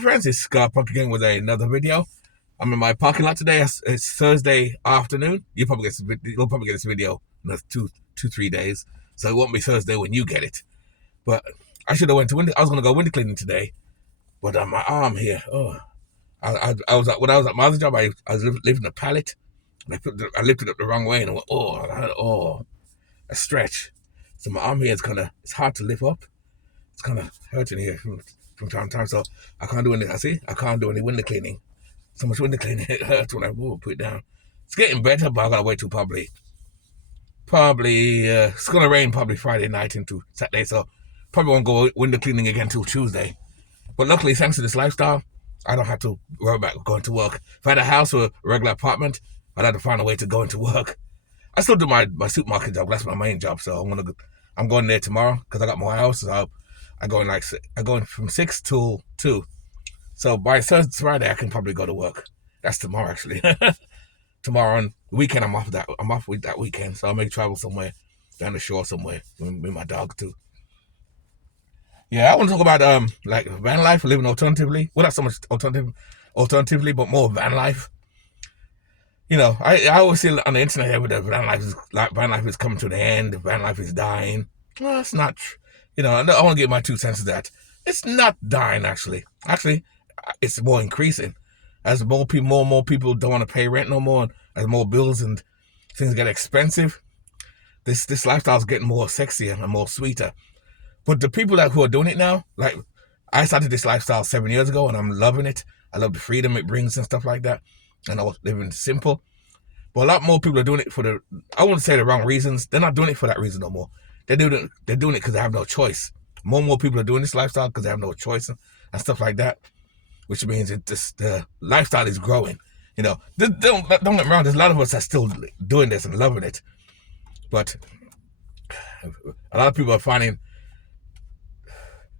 Friends, it's Scott Puck again with another video. I'm in my parking lot today. It's Thursday afternoon. You'll probably get this video in 3 days, so it won't be Thursday when you get it. But I should have went to window. I was gonna go window cleaning today, but my arm here. Oh, I was when I was at my other job. I was lifting a pallet, and I lifted it the wrong way, and I went a stretch. So my arm here is it's hard to lift up. It's kind of hurting here from time to time. So I can't do any. I can't do any window cleaning. So much window cleaning, it hurts when I put it down. It's getting better, but I gotta wait till probably it's gonna rain probably Friday night into Saturday, so probably won't go window cleaning again till Tuesday. But luckily, thanks to this lifestyle, I don't have to worry about going to work. If I had a house or a regular apartment, I'd have to find a way to go into work. I still do my supermarket job. That's my main job, so I'm going there tomorrow because I got more hours. So I go in from 6 till 2. So by Thursday, Friday, I can probably go to work. That's tomorrow, actually. Tomorrow on the weekend, I'm off with that weekend, so I may travel somewhere down the shore somewhere with my dog too. Yeah, I want to talk about like van life, living alternatively. Well, not so much alternatively, but more van life. You know, I always see on the internet here that van life is coming to the end. Van life is dying. Well, that's not true. You know, I want to get my 2 cents to that. It's not dying, actually. Actually, it's more increasing. As more and more people don't want to pay rent no more, as more bills and things get expensive, this lifestyle is getting more sexier and more sweeter. But the people who are doing it now, like I started this lifestyle 7 years ago, and I'm loving it. I love the freedom it brings and stuff like that. And I was living simple. But a lot more people are doing it for I wouldn't say the wrong reasons. They're not doing it for that reason no more. They're doing it because they have no choice. More and more people are doing this lifestyle because they have no choice and stuff like that. Which means the lifestyle is growing. You know, don't get me wrong. There's a lot of us that are still doing this and loving it, but a lot of people are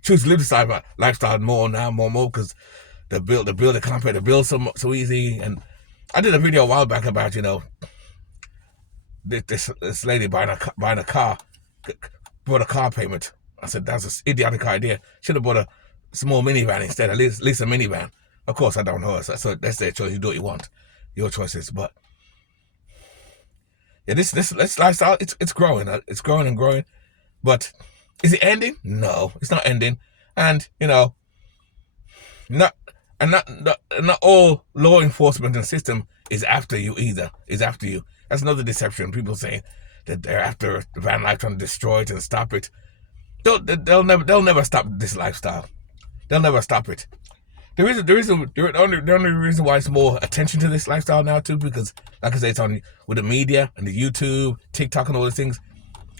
choose to live this lifestyle more because the bill they can't pay the bill so easy. And I did a video a while back about this lady buying a car, bought a car payment. I said that's an idiotic idea. Should have bought a small minivan instead, at least a minivan. Of course, I don't know. So that's their choice. You do what you want. Your choices. But yeah, this lifestyle, it's growing. It's growing and growing. But is it ending? No, it's not ending. And you know, not all law enforcement and system is after you either. Is after you. That's another deception. People saying that they're after the van life, trying to destroy it and stop it. They'll never stop this lifestyle. They'll never stop it. The only reason why it's more attention to this lifestyle now too, because like I say, it's on with the media and the YouTube, TikTok, and all these things.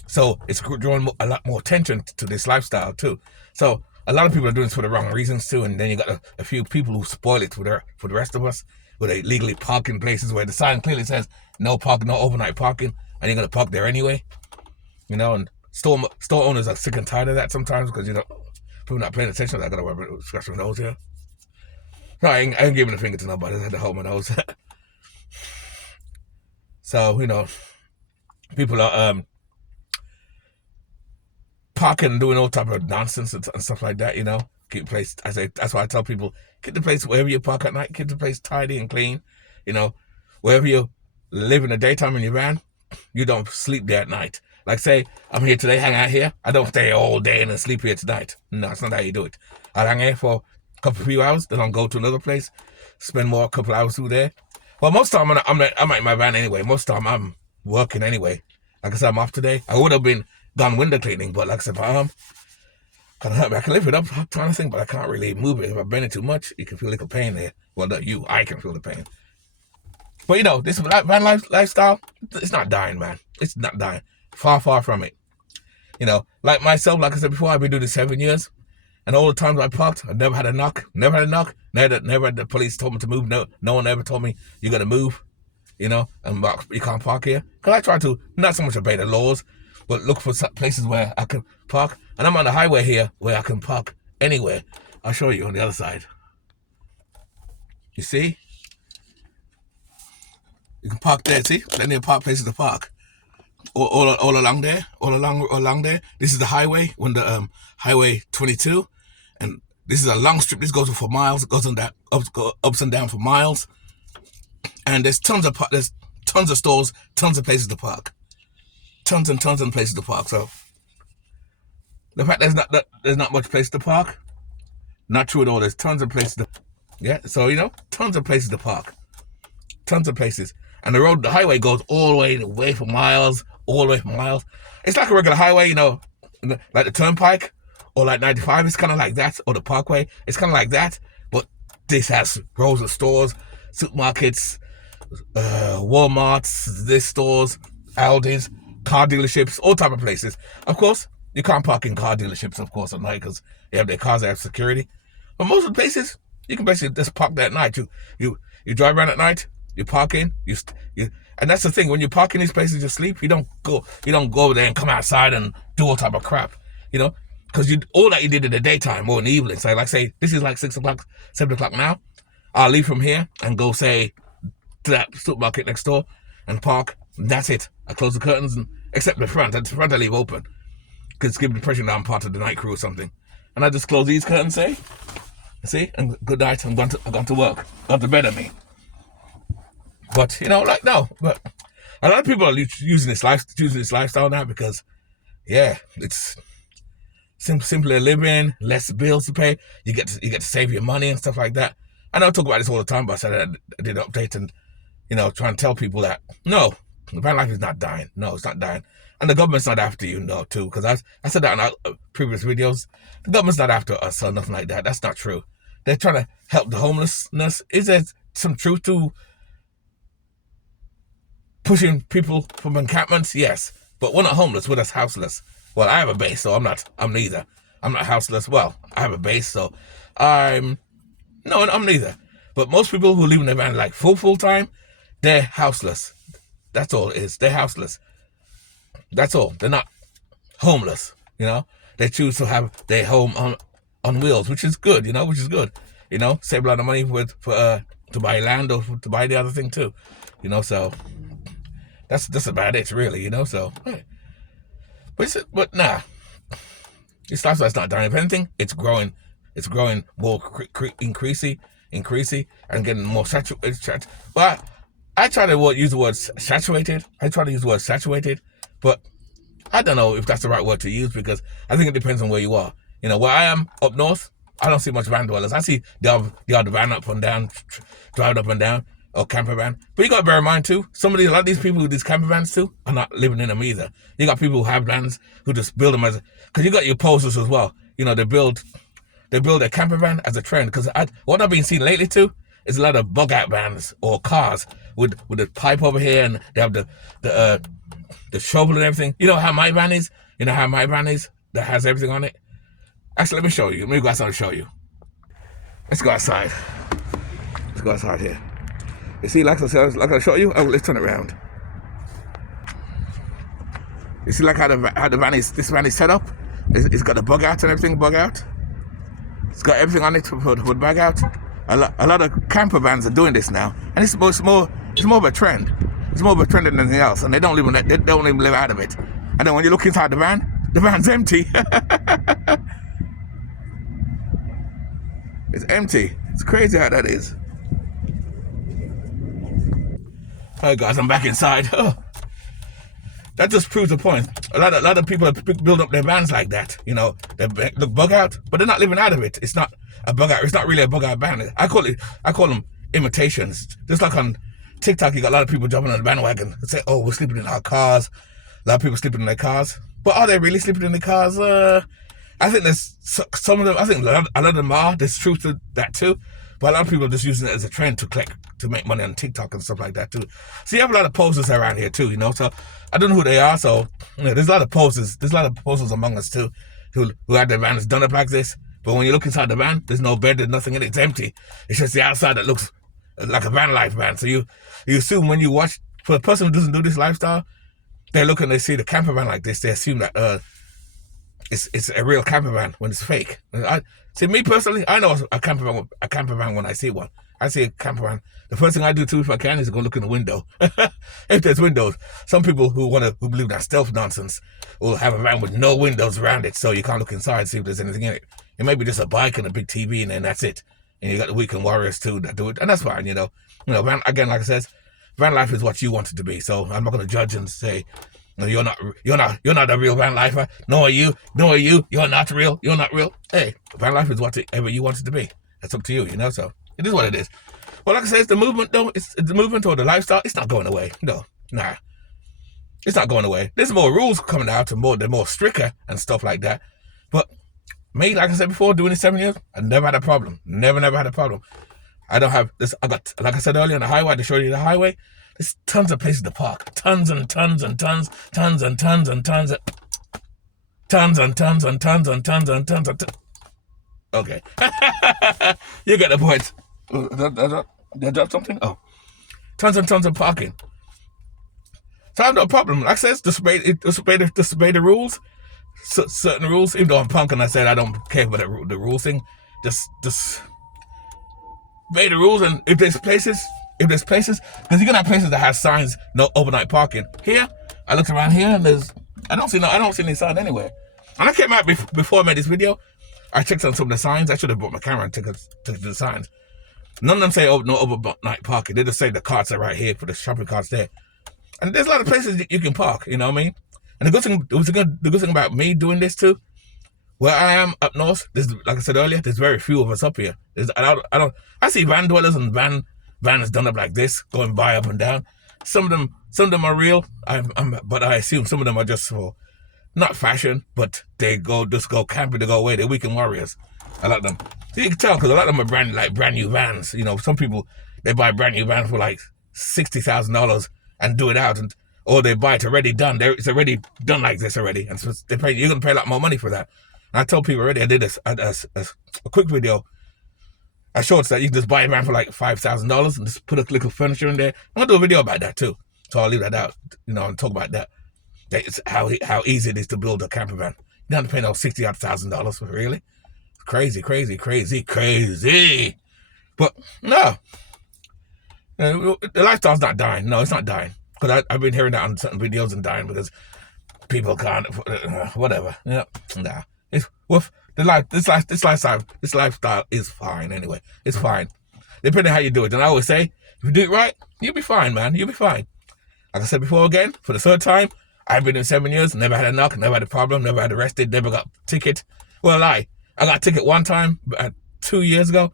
So it's drawing a lot more attention to this lifestyle too. So a lot of people are doing this for the wrong reasons too, and then you got a few people who spoil it for the rest of us, where they legally park in places where the sign clearly says no parking, no overnight parking, and you're gonna park there anyway. You know, and store owners are sick and tired of that sometimes because people not paying attention. I gotta worry about scratch my nose here. No, I ain't giving a finger to nobody. I had to hold my nose. So people are parking and doing all type of nonsense and stuff like that. Keep the place. That's why I tell people, keep the place wherever you park at night. Keep the place tidy and clean. Wherever you live in the daytime in your van, you don't sleep there at night. Like say, I'm here today, hang out here. I don't stay all day and then sleep here tonight. No, that's not how you do it. I'll hang here for a few hours, then I'll go to another place, spend a couple hours through there. Well, most of the time I'm in my van anyway. Most of the time I'm working anyway. Like I said, I'm off today. I would have been done window cleaning, but like I said, my arm kind of hurt me. I can lift it up, I'm trying to think, but I can't really move it. If I bend it too much, you can feel like a pain there. Well, not you, I can feel the pain. But this van lifestyle, it's not dying, man. It's not dying. Far, far from it. Like myself, like I said before, I've been doing this 7 years. And all the times I parked, I never had a knock. Never had the police told me to move. No one ever told me you're going to move, and you can't park here. Because I try to, not so much obey the laws, but look for places where I can park. And I'm on the highway here where I can park anywhere. I'll show you on the other side. You see? You can park there, see? Plenty of places to park. All along there. This is the highway, highway 22, and This is a long strip. This goes on for miles. It goes on that ups and down for miles. And there's tons of stores, tons of places to park, tons and tons of places to park. So the fact there's not much place to park, not true at all. There's tons of places to, yeah. So tons of places to park, tons of places. And the highway goes all the way for miles, all the way for miles. It's like a regular highway, like the turnpike or like 95. It's kind of like that, or the parkway. It's kind of like that, but this has rows of stores, supermarkets, Walmarts, this stores, Aldi's, car dealerships, all type of places. Of course, you can't park in car dealerships, of course, at night because they have their cars, they have security. But most of the places, you can basically just park there at night. You drive around at night, you park in, and that's the thing. When you park in these places, you sleep. You don't go over there and come outside and do all type of crap, because all that you did in the daytime or in the evening. So like say this is like 6 o'clock, 7 o'clock now. I'll leave from here and go say to that supermarket next door and park. That's it. I close the curtains, and except the front. The front I leave open because it's giving the impression that I'm part of the night crew or something. And I just close these curtains, see, and good night. I'm going to work. Gone to bed, I mean. But but a lot of people are using this lifestyle now because, yeah, it's simpler living, less bills to pay. You get to save your money and stuff like that. I know I talk about this all the time, but I said I did an update and trying to tell people that no, van life is not dying. No, it's not dying, and the government's not after you, too. Because I said that in our previous videos. The government's not after us or nothing like that. That's not true. They're trying to help the homelessness. Is there some truth to pushing people from encampments? Yes, but we're not homeless. We're just houseless. Well, I have a base, so I'm neither. I'm not houseless. Well, I have a base, so I'm neither. But most people who live in a van like full time, they're houseless. That's all it is. They're houseless. That's all. They're not homeless. They choose to have their home on wheels, which is good. Which is good. Save a lot of money to buy land or to buy the other thing too. So that's about it, really. So, hey. But nah, this lifestyle's not dying. If anything, it's growing. It's growing more increasing, and getting more saturated. But I try to use the word saturated. But I don't know if that's the right word to use because I think it depends on where you are. Where I am up north, I don't see much van dwellers. I see the odd van up and down, drive up and down, or camper van. But you got to bear in mind too, a lot of these people with these camper vans too are not living in them either. You got people who have vans who just build them because you got your posters as well. They build a camper van as a trend. Because what I've been seeing lately too is a lot of bug out vans or cars with the pipe over here, and they have the shovel and everything. You know how my van is? That has everything on it? Actually, let me show you. Let me go outside and show you. Let's go outside. Let's go outside here. You see, like I show you? Oh, let's turn it around. You see, like how the van is. This van is set up. It's got the bug out and everything. Bug out. It's got everything on it for the bug out. A lot of camper vans are doing this now, and it's more of a trend. It's more of a trend than anything else, and they don't even live out of it. And then when you look inside the van's empty. It's empty. It's crazy how that is. Alright guys, I'm back inside. Oh, that just proves the point. A lot of people build up their vans like that. They look bug out, but they're not living out of it. It's not a bug out. It's not really a bug out van. I call them imitations. Just like on TikTok, you got a lot of people jumping on the bandwagon and say, "Oh, we're sleeping in our cars." A lot of people sleeping in their cars, but are they really sleeping in their cars? I think there's some of them. I think a lot of them are. There's truth to that too, but a lot of people are just using it as a trend to make money on TikTok and stuff like that too. So you have a lot of posers around here too, So I don't know who they are. So there's a lot of posers. There's a lot of posers among us too, who had their vans done up like this. But when you look inside the van, there's no bed. There's nothing in it. It's empty. It's just the outside that looks like a van life van. So you assume when you watch, for a person who doesn't do this lifestyle, they look and they see the camper van like this. They assume that it's a real camper van when it's fake. See, me personally, I know a camper van when I see one. I see a camper van. The first thing I do too, if I can, is go look in the window. If there's windows. Some people who believe that stealth nonsense will have a van with no windows around it, so you can't look inside, see if there's anything in it. It may be just a bike and a big TV, and then that's it. And you got the weekend warriors too that do it, and that's fine. Again, like I says, van life is what you want it to be. So I'm not going to judge and say, no, you're not a real van lifer. No, are you? You're not real. You're not real. Hey, van life is whatever you want it to be. That's up to you. So it is what it is. Well, like I said, it's the movement though. It's the movement or the lifestyle. It's not going away. No, nah. It's not going away. There's more rules coming out, and they're more stricter and stuff like that. But me, like I said before, doing it 7 years, I never had a problem. Never had a problem. I don't have this. I got, like I said earlier, on the highway, to show you the highway, there's tons of places to park. Tons and tons and tons. Okay. You get the point. Did I drop something? Oh. Tons and tons of parking. So I have no problem. Like I said, disobey the rules. Certain rules, even though I'm punk and I said I don't care about the rules thing, just obey the rules. And if there's places, because you're gonna have places that have signs, no overnight parking. Here, I looked around here and I don't see any sign anywhere. And I came out before I made this video. I checked on some of the signs. I should have brought my camera and took the signs. None of them say no overnight parking. They just say the carts are right here for the shopping carts there. And there's a lot of places you can park. You know what I mean? And the good thing about me doing this too, where I am up north, like I said earlier, there's very few of us up here. I see van dwellers and vans done up like this, going by up and down. Some of them are real, but I assume some of them are just for not fashion, but they go camping, they go away. They're weekend warriors. I like them. So you can tell because a lot of them are brand new vans. Some people they buy brand new vans for like $60,000 and do it out, or they buy it already done. It's already done like this already, and so you're gonna pay a lot more money for that. And I told people already. I did a quick video. I showed that you can just buy a van for like $5,000 and just put a little furniture in there. I'm gonna do a video about that too, so I'll leave that out. And talk about that. It's how easy it is to build a camper van. You don't have to pay no $60,000 for really. Crazy. But no. The lifestyle's not dying. No, it's not dying. Because I've been hearing that on certain videos and dying because people can't, whatever. Yeah, nah. This lifestyle is fine anyway. It's fine. Depending on how you do it. And I always say, if you do it right, you'll be fine, man. You'll be fine. Like I said before again, for the third time, I've been in 7 years, never had a knock, never had a problem, never had arrested, never got a ticket. Well, I got a ticket one time 2 years ago.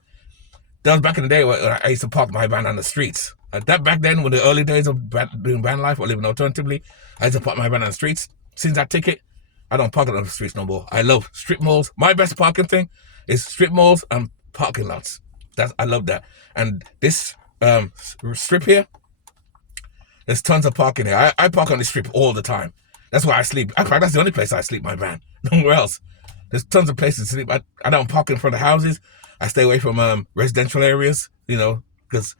That was back in the day when I used to park my van on the streets. Back then, when the early days of doing van life or living alternatively, I used to park my van on the streets. Since that ticket, I don't park it on the streets no more. I love strip malls. My best parking thing is strip malls and parking lots. I love that. And this strip here, there's tons of parking here. I park on the strip all the time. That's where I sleep. That's the only place I sleep my van. Nowhere else. There's tons of places to sleep. I don't park in front of houses. I stay away from residential areas, because,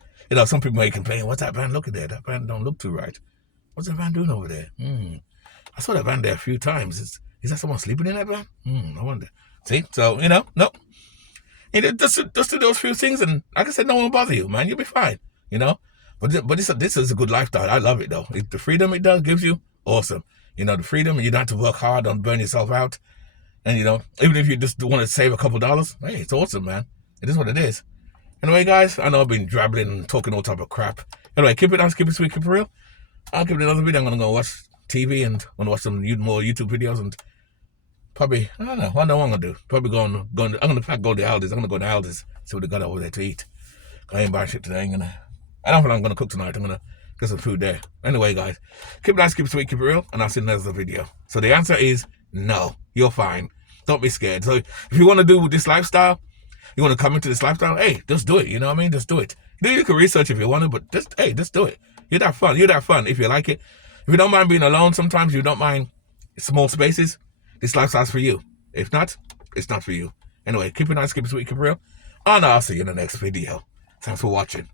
some people may complain, what's that van looking there? That van don't look too right. What's that van doing over there? I saw that van there a few times. Is that someone sleeping in that van? I wonder. See? So, no. Just do those few things, and like I said, no one will bother you, man. You'll be fine, But this is a good lifestyle. I love it, though. The freedom it gives you, awesome. The freedom, you don't have to work hard, don't burn yourself out. And, even if you just want to save a couple dollars, hey, it's awesome, man. It is what it is. Anyway, guys, I know I've been drabbling and talking all type of crap. Anyway, keep it nice, keep it sweet, keep it real. I'll give it another video. I'm going to go watch TV and I'm going to watch some more YouTube videos and probably, I don't know what I'm going to do. Probably I'm going to go to Aldi's. I'm going to go to Aldi's, see what they got over there to eat. I ain't buying shit today. I don't know what I'm going to cook tonight. I'm going to get some food there. Anyway, guys, keep it nice, keep it sweet, keep it real, and I'll see you in another video. So the answer is no. You're fine. Don't be scared. So if you want to do this lifestyle, you want to come into this lifestyle, hey, just do it. You know what I mean? Just do it. You can research if you want to, but just do it. You're that fun. You're that fun if you like it. If you don't mind being alone sometimes, you don't mind small spaces, this lifestyle's for you. If not, it's not for you. Anyway, keep it nice, keep it sweet, keep it real. And I'll see you in the next video. Thanks for watching.